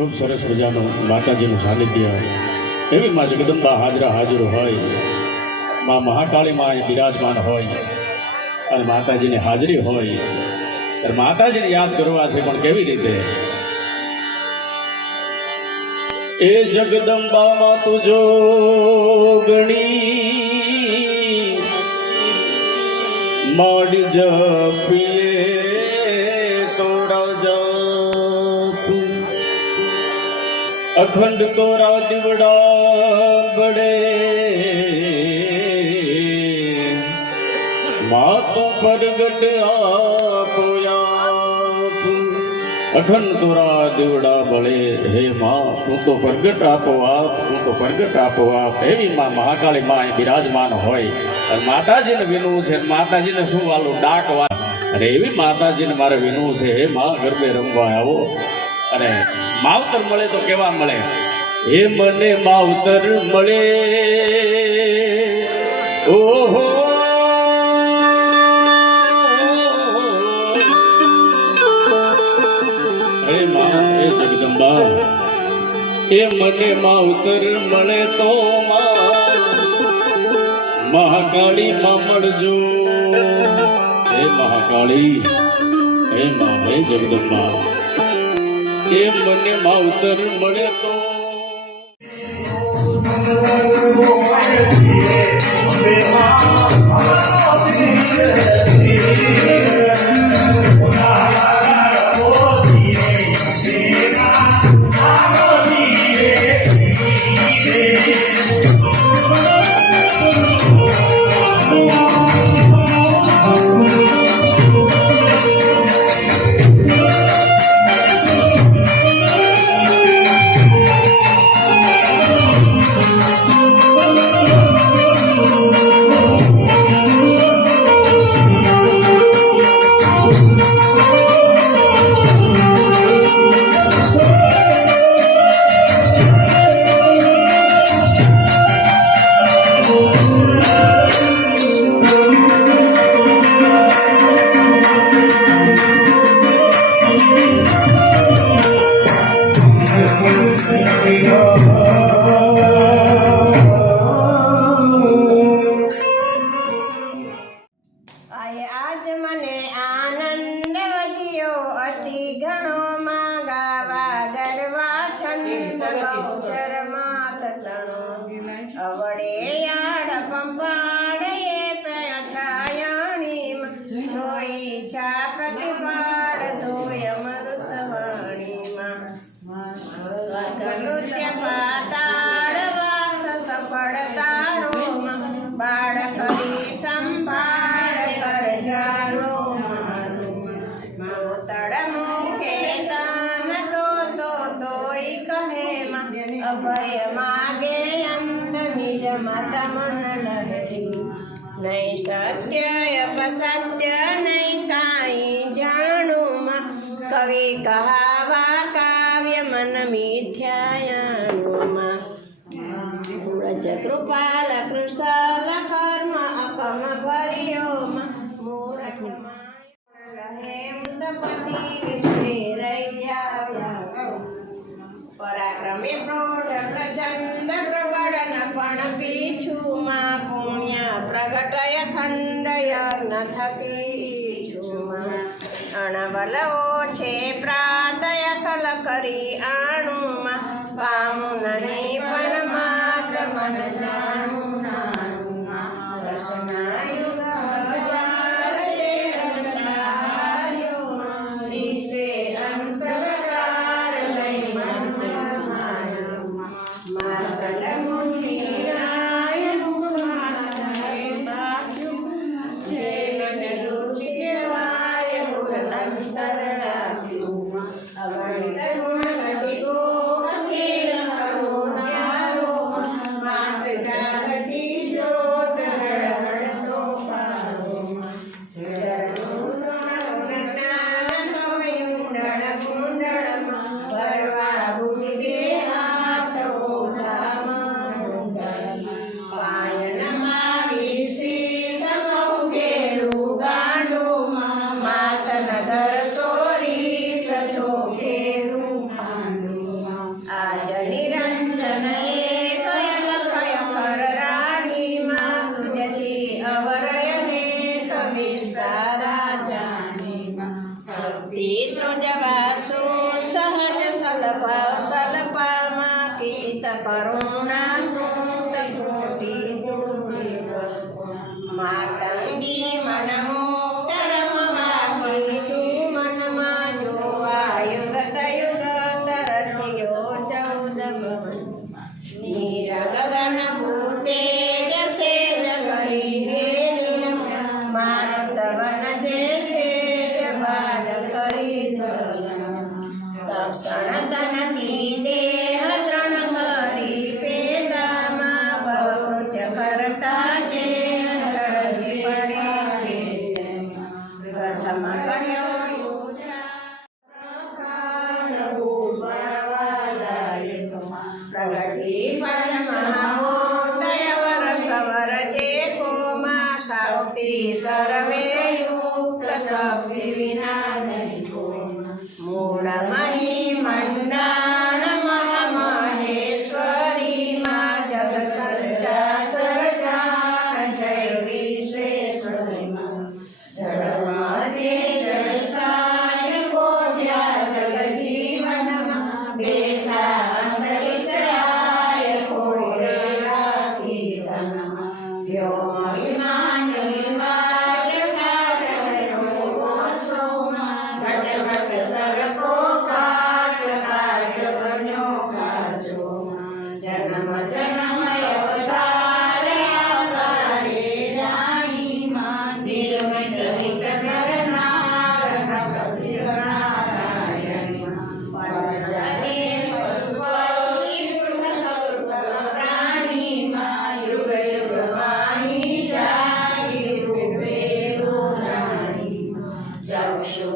खूब सरस मजाનું માતાજીનું સાનિધ્ય એવી માં જગદંબા હાજર હોય, માં મહાકાળી માં બિરાજમાન હોય અને માતાજીની હાજરી હોય ત્યારે માતાજીને યાદ કરવા છે, પણ કેવી રીતે? એ જગદંબા માં તુજો ગણી માડી જપીએ તોડા अखंड तोरा दिवड़ा बड़े माँ तो प्रगट आपो आप। अखंड तोरा दिवड़ा बड़े हे माँ तू तो प्रगट आपो आप, तू तो प्रगट आपो आप। एवी माँ महाकाली माँ विराजमान होय और माताजी ने विनू छे, माताजी ने शुं वालू डाकवा अरे एवी माताजी ने मारे विनू छे, हे माँ गरबे रमवा आवो। अरे मावतर मळे तो केवा मळे? हे मने मावतर मळे ओहो हे मां हे जगदंबा हे मने मावतर मळे तो मां महाकाली मां मळजो। हे महाकाली हे मां हे जगदंबा के मने मावतर मळे तो आज मने आनंद वधियो अति गणो मां गावा गरवा छंद गौचर मात तणो अवड़े याड पंपाड़े प्रय छायाणी सोई छा प्रतिपाड़ धोय मरुतवाणी नृत्य पाताड़ वास सफल तारो बाड़ करी संभाड़ कर जालो मावतड़ मुखे दान तो तोई कहे अभय मागे अंत निज मत मन लहरी नहीं सत्य अपसत्य नहीं काई जाणु कवि कहावा काव्य मन मिथ्यायाणु व्रज कृपाल कृशाल कर्म अकम भरियो मूरख लहे उदपति विश्वेरैया पराक्रमी प्रौढ़ प्रचंड प्रबल पण पीछू मां पुण्य प्रगटय खंड यज्ञ थकीछू अणबल ओछे प्रातय कल करी आणु पामु नहीं पण मात्र मन जाणु नानु दर्शनायुग हजार ये रंगायो ईसे अंसकार लई मन मायो मार्कंड मुनि राय मुखमात है बाजू जय मन रूप सेवाय पुर अंतर राख्यु જોગી મનમોક્ત રમવા કીધું મનમાં જોવા યુગત રચ્યો 14 ભવન નીર ગગન ભૂતે જશે જગરીને મારુતવન જે છે જબાલ કરી તક્ષણ તનથી દેહ ત્રણ કરી પેદામાં બહુત્ય કરતા છે હરજી પડે છે પ્રથમ કર્યો પ્રગટી પંચમહાભૂતય વરસવર જે કોમાં શક્તિ સર્વે યુક્ત શક્તિ વિના નહીં મૂળ મહી મંડાણ મહામહેશ્વરી માં જગ સંચાર જાણ જય વિશ્વેશ્વરી માં જગમાં જે જળસાય બોલ્યા જગ જીવનમાં બેઠા અંતરિક્ષાય ખોલે રાખી ધનમાં વ્યોમ વિમાની સરકો કાટ કાચ બન્યો કાચો જન્મ જન્મ અવતાર્યા કારે જાણી માં નિર્મિત હિત કરનાર નક્ષી નારાયણ પરજારે પશુ પક્ષી પ્રાણી માં યુગ યુગ માહી જાય રૂપે રાણી જક્ષો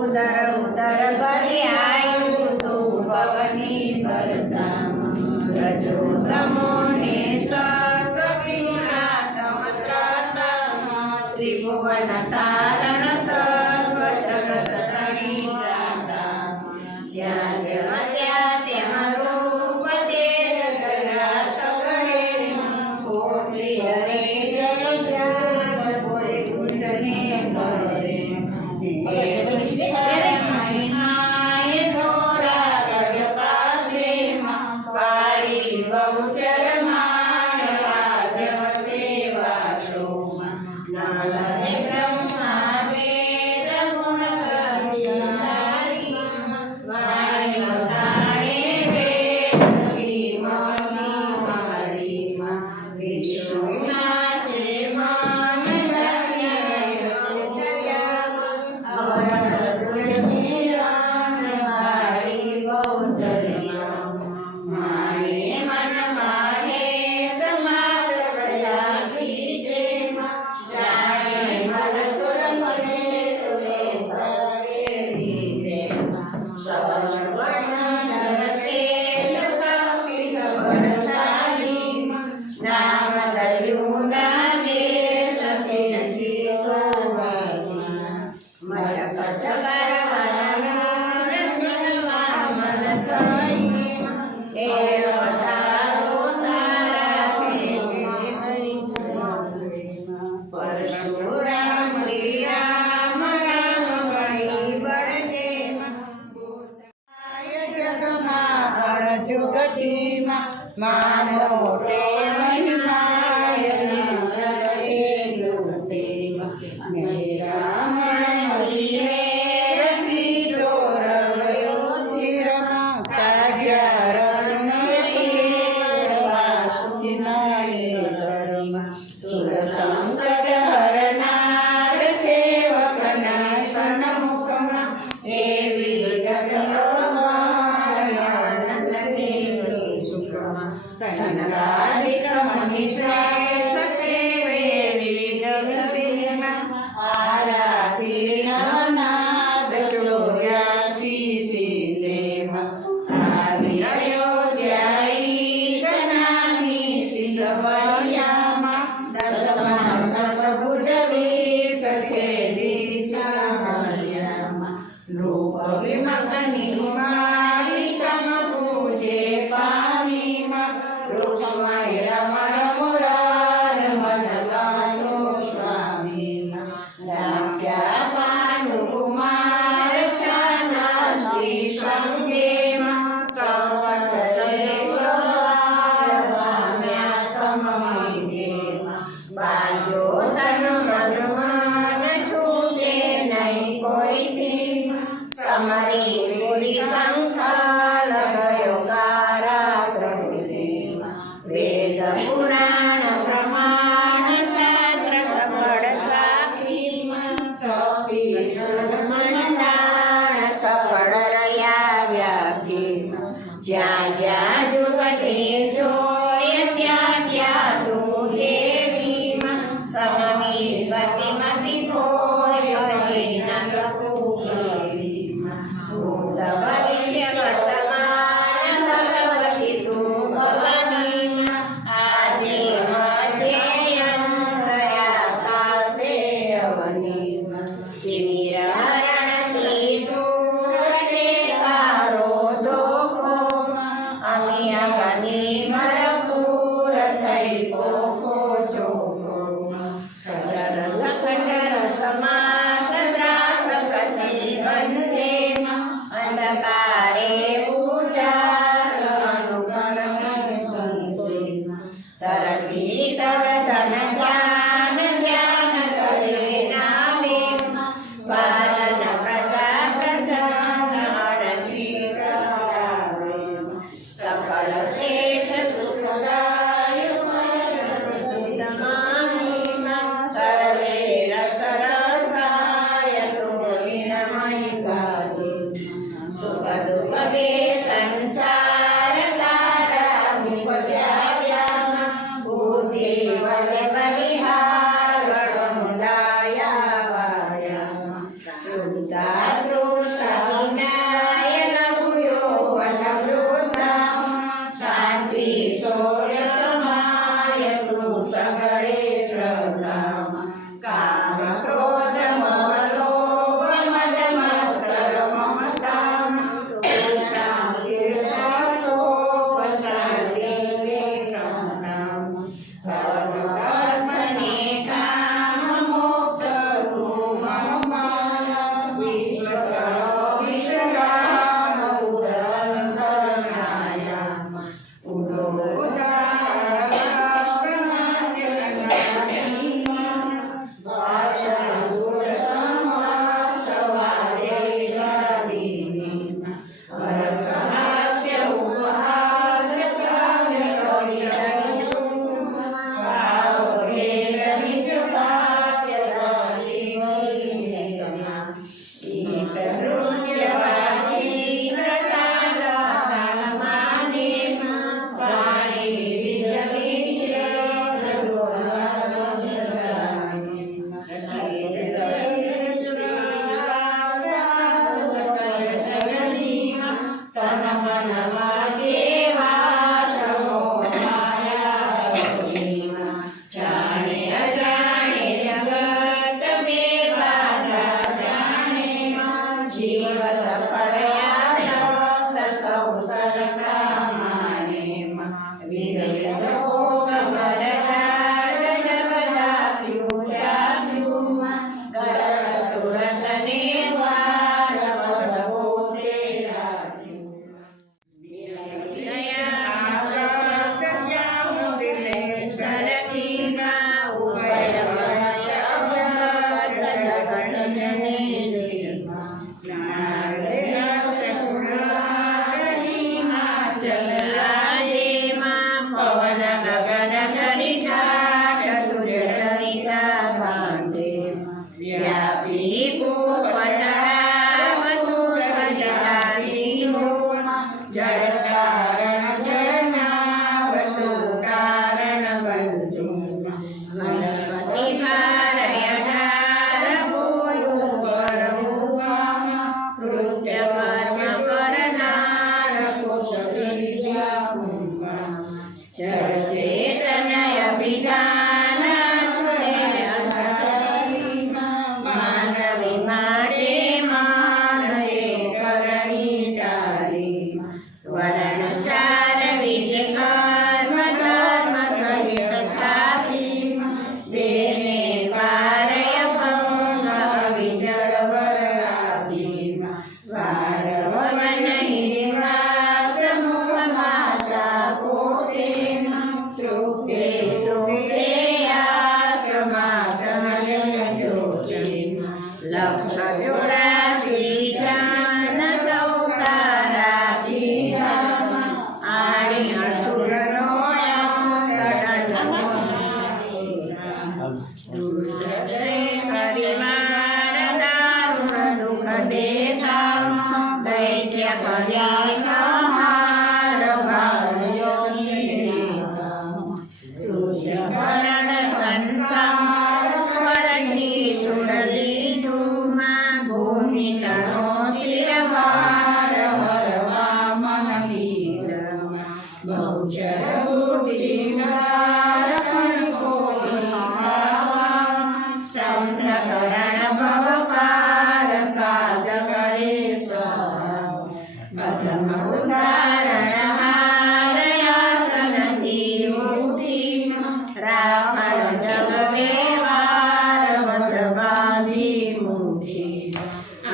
ઉદર ઉદર ભર્યાયુ તું ભવની ભરતામ રજો તમો ને સત્વ ત્રિગુણાતમ ત્રતમ ત્રિભુવન તારણ તત્વ જગત તણી જાતા જ્યાં જ્યાં ત્યાં ત્યાં રૂપ તેર ગયા સગળે કોટી હરે જય ધ્યાન કોઈ કુંદને કરે મહિનાએ થોડા ગઢ પાસે પાડી બહુચર માય રાજવ સેવા શોમાં નારાય બ્રહ્મા વેદ ગુણ ગંધારી વાણી તારે વેદ શ્રીમતી મારીમાં વિષ્ણુના સેવાન ધન્ય પરશુરામ શ્રી રામ રામ ગણી બળજે જગમાં અણજુગતીમાં મા મોટે મહિમાય રામ હરિ રતિરો રવયો સ્થિરમાં કાઢ્યા સુર સંકટ હરનાર સેવકના સન્મુખમાં એવી રતિઓ આનંદ સુખમાં સનકાદિક તન મન છૂટે નહીં કોઈથી સમરી પૂરી સંકલ ગયો કારાગૃહથી વેદ પુરાણ પ્રમાણ શાસ્ત્ર સફળ સાપી મંડાણ સફળ રહ્યા વ્યાપી જ્યાં જ્યાં જુગતે જોય ત્યાં ત્યાં તું દેવી સમમી ગતિમતિ કોઈ રહી ન શકું એવી ભૂત ભવિષ્ય વર્તમાન ભગવતી તું ભવાની આજે મધ્ય અંતયા કાશે અવની શિબિર હરણ શિશુર તે તારો ધોકો અમિયા ગની ભરપૂર થઈ પોકો ચોકો ખંડર સમાસ દ્રાસ કતિ બંધે અંધકારે ઉજાસ અનુકરણ સંસે તરતી તર ધન ધ્યાન ધ્યાન કરે નામે પાલન પ્રજા પ્રજા અણજી કરાવે સફળ શેઠ સુખદાય સર્વે રસ રસાય તું વિનમય ગાજે સુખ દુઃખ બે સંસાર તારા મુખ્યાવ્યા બુદ્ધિ વડે બલિહાર મુંડાયા વાયા સુતા દોષહિનાય લઘુયો વનવૃદ્ધા શાંતિ શૌર્ય પ્રમાય તું સગળે શ્રદ્ધા કામ ક્રોધ મોહ લોભ મદ મત્સર મમતા તૃષ્ણા તીર્થ શોક શાંતિ વેદના ધર્મને કામ મોક્ષ તું મમ વિશ્રામ ઉદંતર છાયા ચોરાસી જાન સૌ તારા પીરા આણી અસુરનો કરી મારા દારૂણ દુઃખ દેતા દૈત્ય કર્યા સંહાર ભાગ્યોની સૂર્યકરણ સંસાર પરથી સુડલી ધૂમા ભૂમિ તણો શિરવાર હરવા મન વીર બહુચર બુદ્ધિ સંભ્રકરણ ભવપાર સાધ કરે પ્રથમ ઉદાહરણ હારયાસનથી મુક્તિ રાખણ જગ વ્યવહાર વધ બાંધી મુક્તિ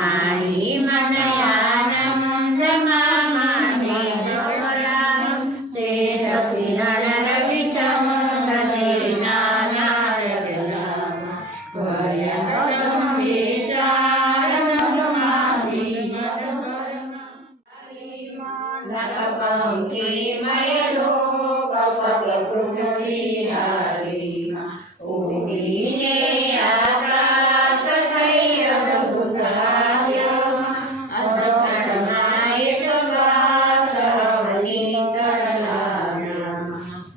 આની મન આનંદ માને ડોળા તેજ કિરણ રવિ ચંદ્ર તે નાના પંખી મયલો કપગ પૃથ્વી હારીમાં ઉડીને આકાશ થઈ અદભુત અદર્શનમાં એક શ્વાસ રવની તળલાના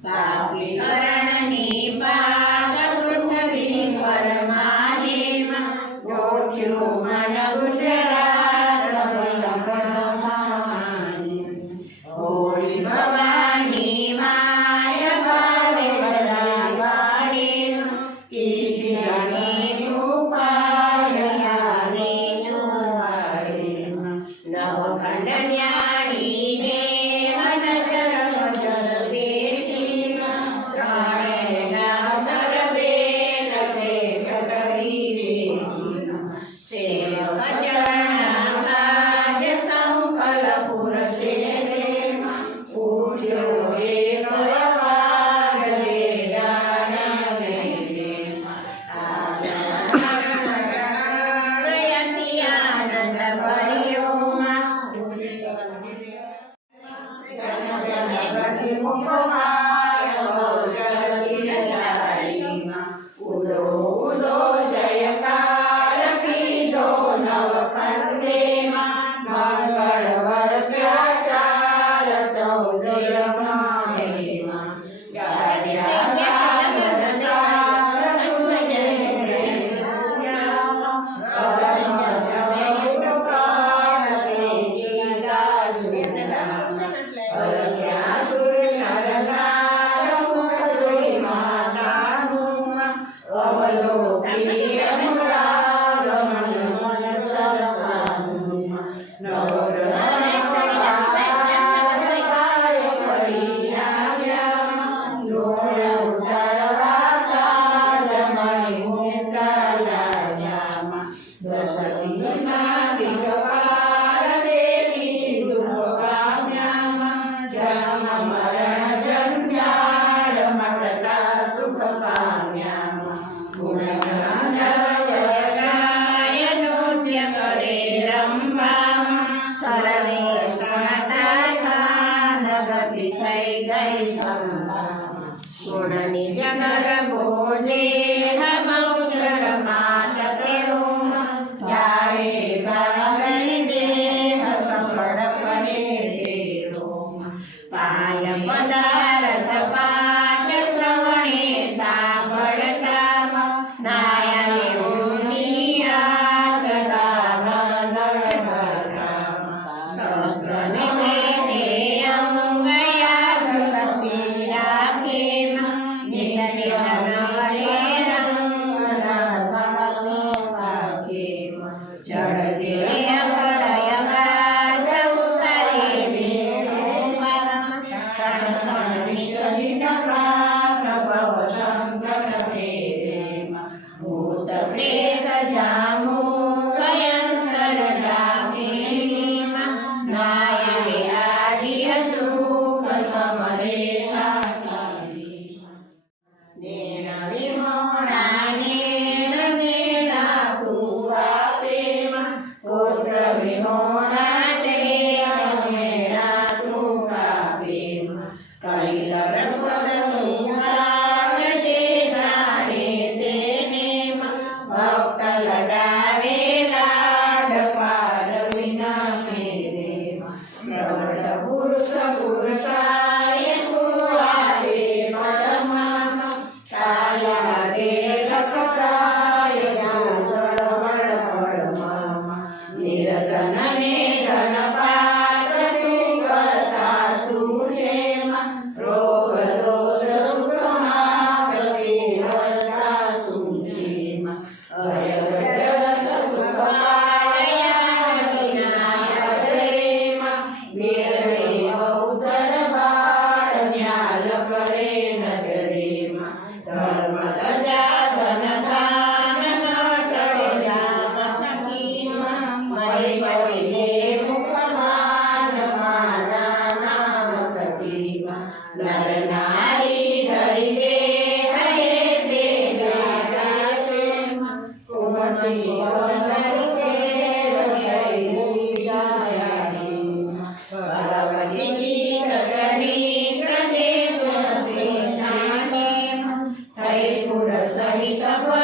પાપી કરણની પાદ પૃથ્વી પર માહીમાં ગોઠ્યું મન ગુજરાત હોળી ભવાની માય ભાવે વાણી કીર્તિની કૃપાય જાની ચોવાડે નવખંડ ન્યાણી દેવ નજર નજર બેટી ત્રણે નાદર બેટ કરી બેટી સેવક ચરણ લાજ સંકલ્પુર છે ઉઠ્યો એક અવાજ રે ગાના રે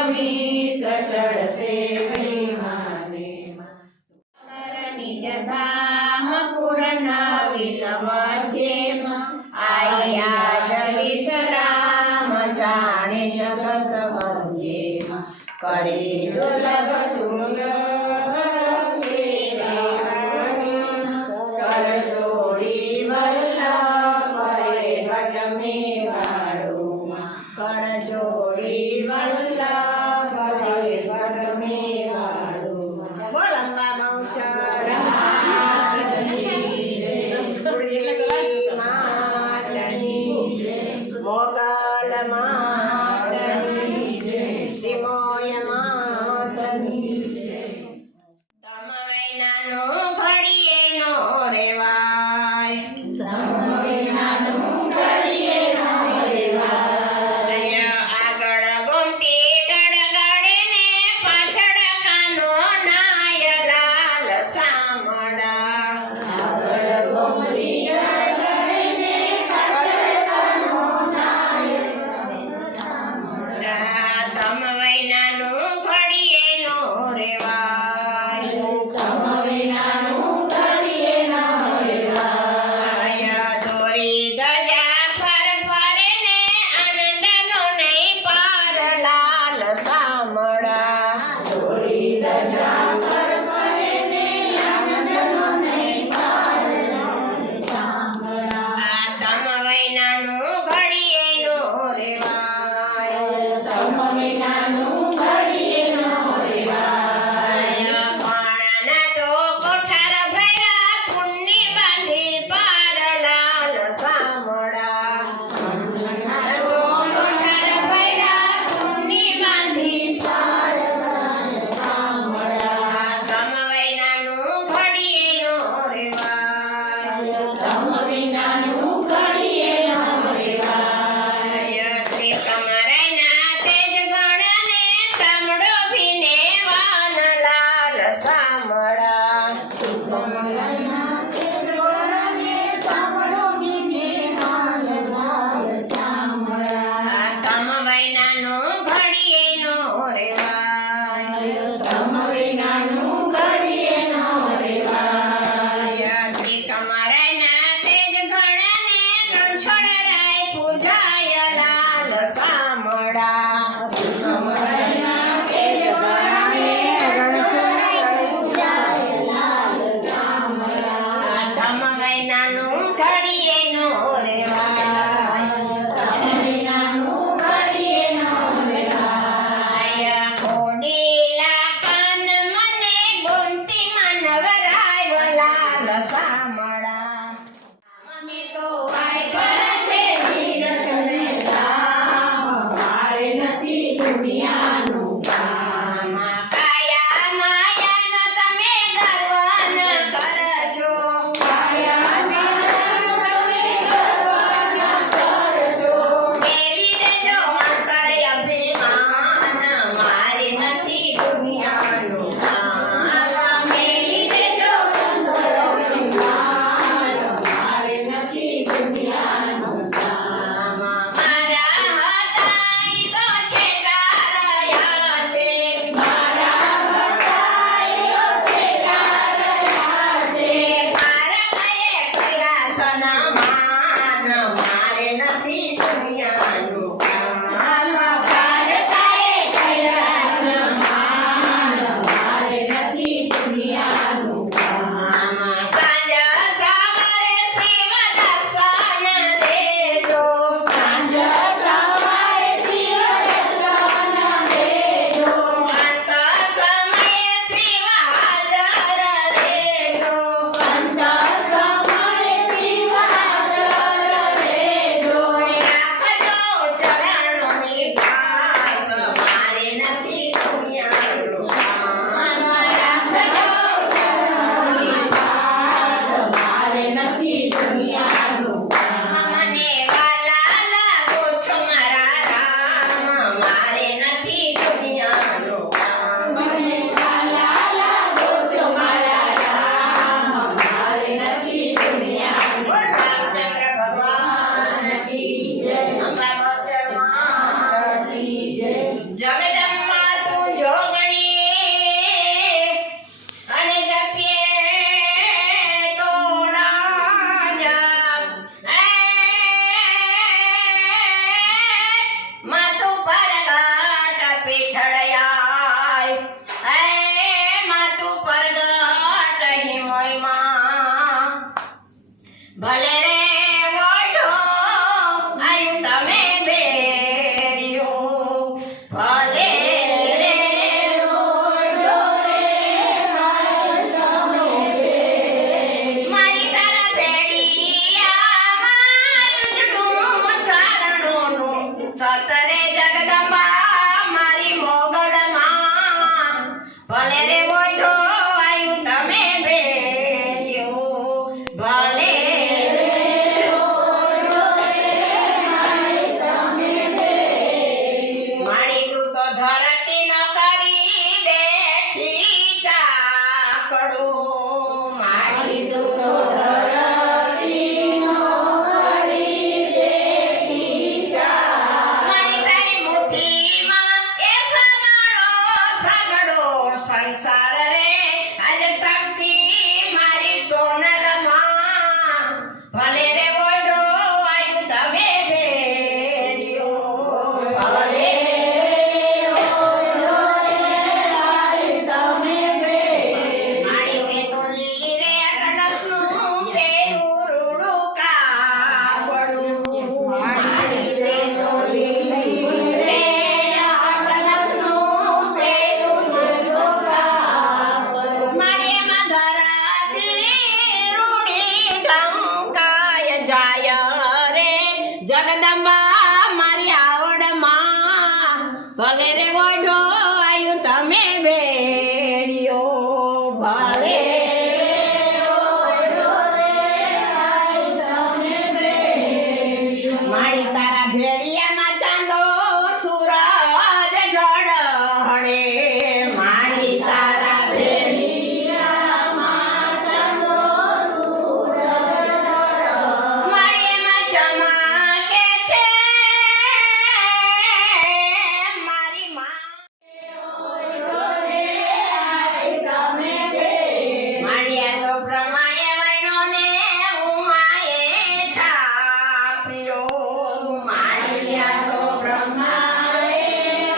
મિત્ર ચડશે વિમાને નિજ ધામ પૂર્ણ વિલમધ્યેમ આયા જ વિશ્રામ જાણે જગત મધ્યેમ કરે દુર્લભ સુલભ કર જોડી વલ્લભ કરે ભટ મેવાડું કર જોડી વલ્લભ કરે ભટ મેવાડું બોલ અંબા બહુચર મોગલ માતની સિમોય માતની તમ વૈનાનું ઘડીએ નો રેવાય આગળ ગોમતી ગડગડે ને પાછળ કાનો નાય લાલ સામડા તમ વૈનાનું ઘડીએ નો રેવાય દોરી ધજા ફર ફરે ને આનંદનો નહીં પાર લાલ સામડા તમ વૈનાનું ઘડીએ નો રેવાય પાણાના તો કોઠાર ભર્યા પુણ્ય બાંધી પાર લાલ સામડા કોઠાર ભર્યા પુણ્ય બાંધી પાર લાલ સામડા તમ વૈનાનું ઘડીએ નો રેવાય શ્રી કમરાયના તેજ ગણને સામડો ભીને વાન લાલ સામડા તમ વૈનાનું ઘડીએ નો રેવાય શ્રી કમરાયના તેજ ગણને રણછોડરાય પૂજાય લાલ સામડા તમ વૈનાનું ઘડીએ નો રેવાય કોડીલા કાન મને ગોમતી માનવરાય લાલ સામડા અમે તો આય પર છે ધીરજને ધામ મારે નથી દુનિયાનું કામ કાયા માયાનો તમે ગર્વ ન કરજો મેલી દેજો અંતરે અભિમાન મારે નથી સંસાર રે આજે શક્તિ મારી સોનલમાં ભલે રે ઓઢો આયુ તમે ભેડિયો ભલે ઓઢો આયુ તમે ભેડિયો મારી કે તો લીલી રે અટણસનું પેરું રૂડું કાપડું મારી રે તો લીલી રે અટણસનું પેરું રૂડું કાપડું મારી એમાં ધરાતી રૂડી ઢંકાય જાય રે જગદંબા મારી આવડમાં ભલે રે ઓઢો આયુ તમે ભેડિયો ભલે ઓઢો રે આયુ તમે ભેડિયો મારી તારા ભેડિયામાં ચાંદો સૂરજ ઝળહળે મારી તારા ભેડિયામાં ચાંદો સૂરજ ઝળહળે મારી એમાં ચમકે છે મારી માં માળિયા તો પ્રમાણે વૈણો ને ઉમાએ છાપ્યો માળિયા તો પ્રમાણે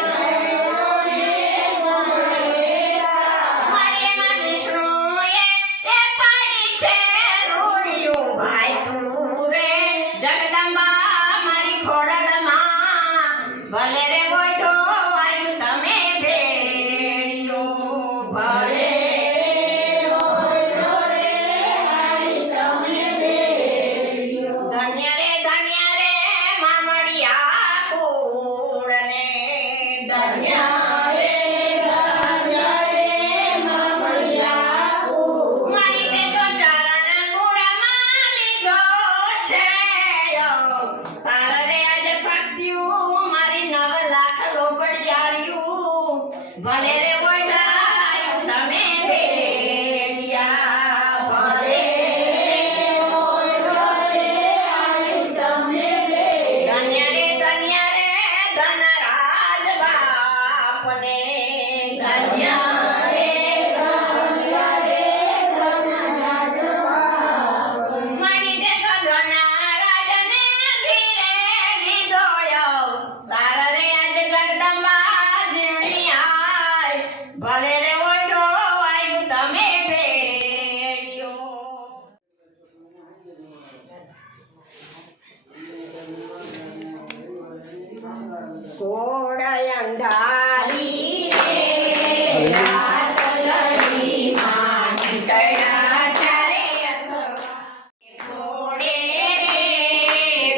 વૈણો ને ઉમાએ છાપ્યો માળિયામાં વિષ્ણુએ તે પાડી છે રૂડિયું ભાઈ તું રે જગદંબા મારી ખોડલમાં ભલે રે ઓઢો આયુ તમે ભેડિયો ભલે ઓઢો રે આયુ તમે ભેડિયો ધન્ય રે મામડિયા કુળને ધન્ય રે મામડિયા કુળ મારી તે તો ચરણ કુળમાં લીધો છે તાર રે આજ શક્તિયું મારી 9 લાખ લોબડિયાર્યું ભલે રે ઓઢાયું તમે ભેડિયા ભલે ઓઢો રે આયુ તમે ભેડિયા ધન્ય રે ધનરાજ બાપને ધન્ય રે ધનરાજ બાપ મારી તે તો ધનરાજને ઘીરે લીધો તાર રે આજે જગદંબા જીણી આય ભલે રે ઓઢો આયુ તમે ભેડિયો કોડ અંધારી રે રાત લડી માની સડા ચારે અસવા ઘોડે રે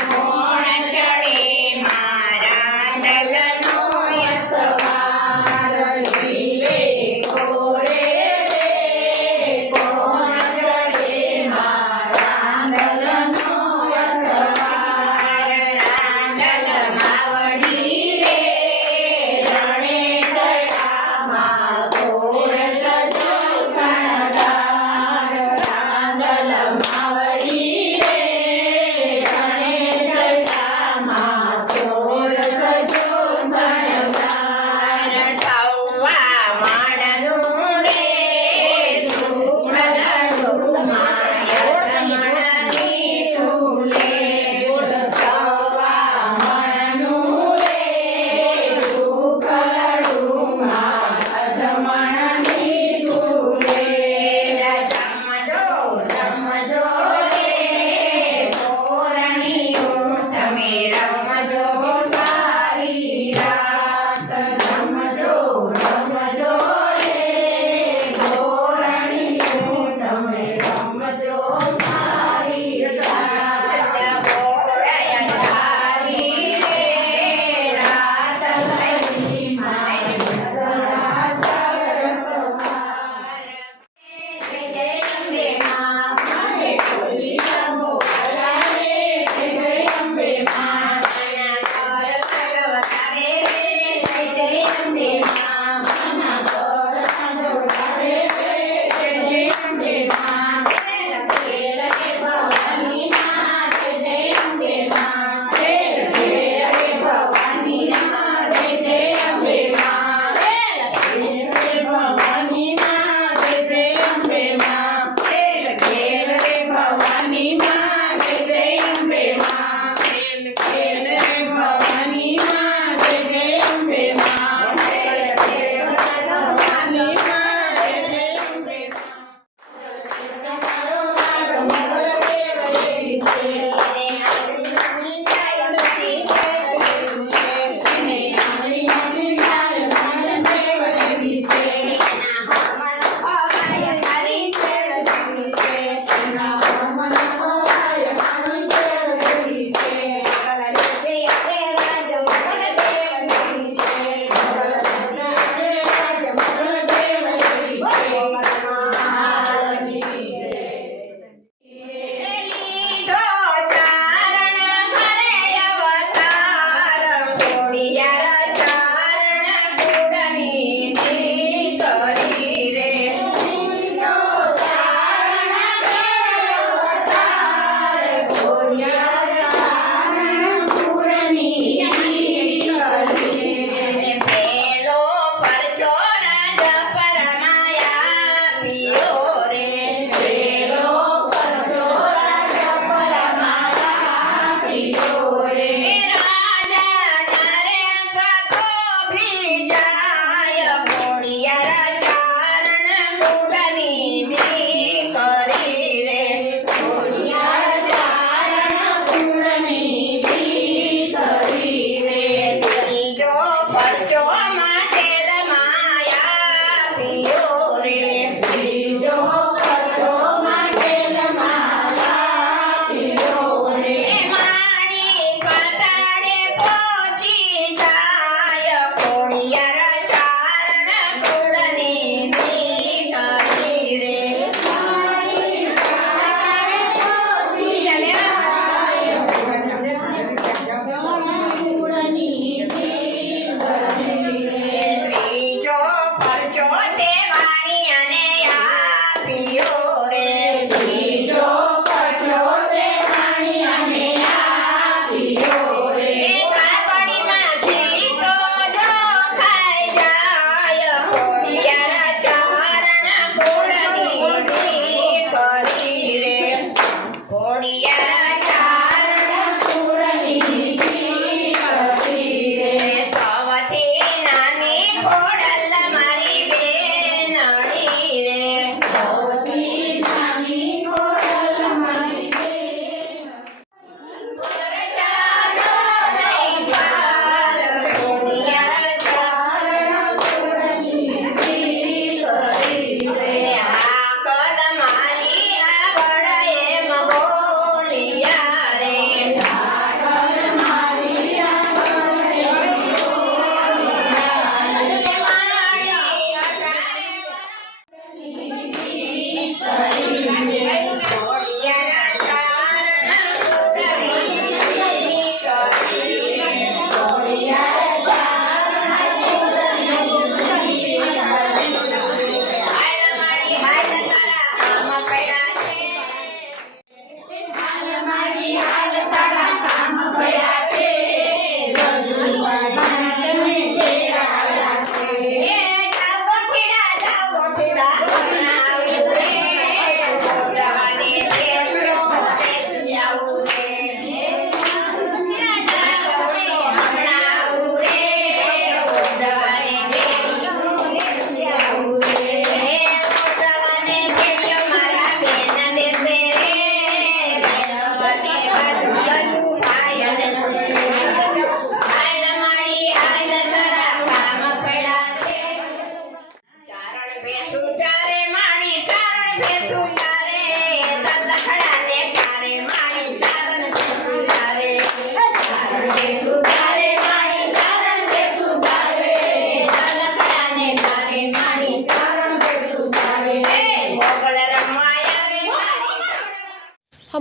કોણ ચડે મારા દલનો યસવાર લીલે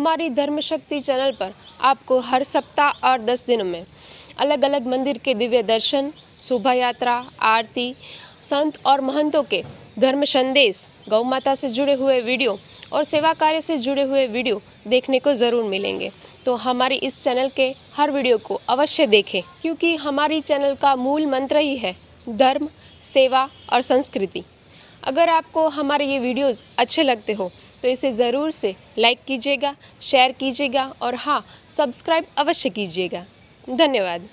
हमारी धर्म शक्ति चैनल पर आपको हर सप्ताह और 10 दिनों में अलग अलग मंदिर के दिव्य दर्शन, शोभा यात्रा, आरती, संत और महंतों के धर्म संदेश, गौ माता से जुड़े हुए वीडियो और सेवा कार्य से जुड़े हुए वीडियो देखने को ज़रूर मिलेंगे। तो हमारी इस चैनल के हर वीडियो को अवश्य देखें, क्योंकि हमारी चैनल का मूल मंत्र ही है धर्म, सेवा और संस्कृति। अगर आपको हमारे ये वीडियोस अच्छे लगते हो तो इसे ज़रूर से लाइक कीजिएगा, शेयर कीजिएगा और हाँ, सब्सक्राइब अवश्य कीजिएगा। धन्यवाद।